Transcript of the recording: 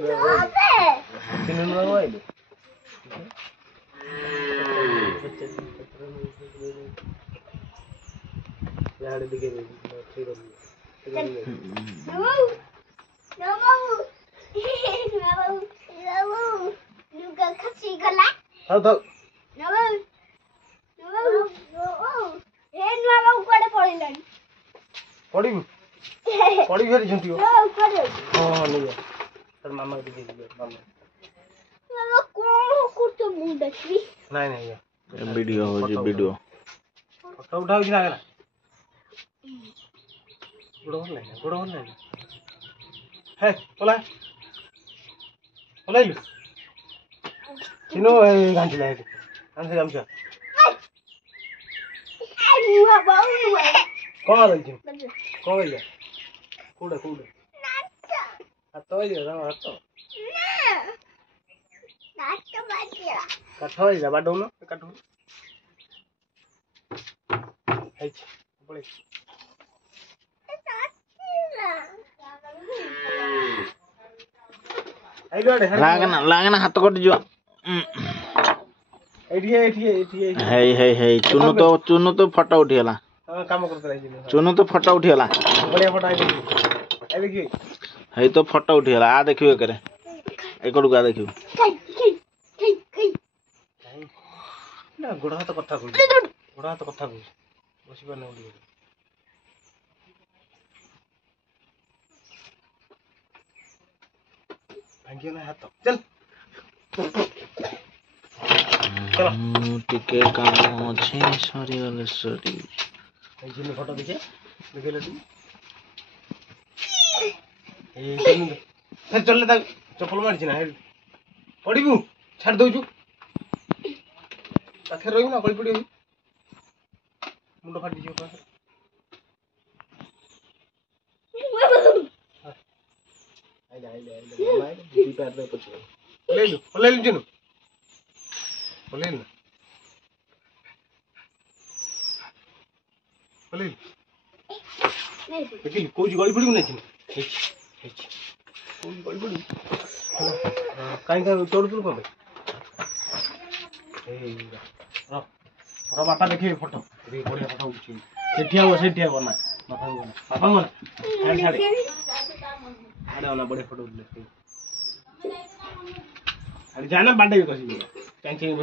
चिन्ह आइले यार दिखे ठीक है पड़ी पड़ी फिर झुंटी हां नहीं है सर मामा के दिखे मामा नहीं नहीं ये वीडियो हो जी वीडियो फोटो उठाओ कि ना गुड़ नहीं है बोला बोला इलु चिनो घंटी लाइट हमसे हमसे कौन आ रही कौन गई कूड़े कूड़े हाथ हो गया हाथ काठ हो जा बाडो न काठ है पड़े लागना हाथ कट जो हे चुनु तो फोटो उठियला काम करते रही चुनु तो फोटो उठियला बढ़िया फोटो आई देखिए हे तो फोटो उठियला आ देखियो करे एकड़ आ देखियो ना गोड़ हाथ कथा बोल बसी पर नहीं उड़ी भांगियो ना हाथ चल टिके काम अछि सॉरी वाले सॉरी जिन फोटो देखे ले तू फिर चल ले चप्पल मार ना पड़ू छाड़ दौ पाखे रही ना गली पड़ी मुंड फाटी कौच गली पड़ी ना गली पड़ी कहीं चढ़ुल कौन बापा देखिए फोटो बढ़िया फोटो उठी से बना बापा मन छाड़े बढ़िया फोटो उठे जाना बाटे भी कसी कहीं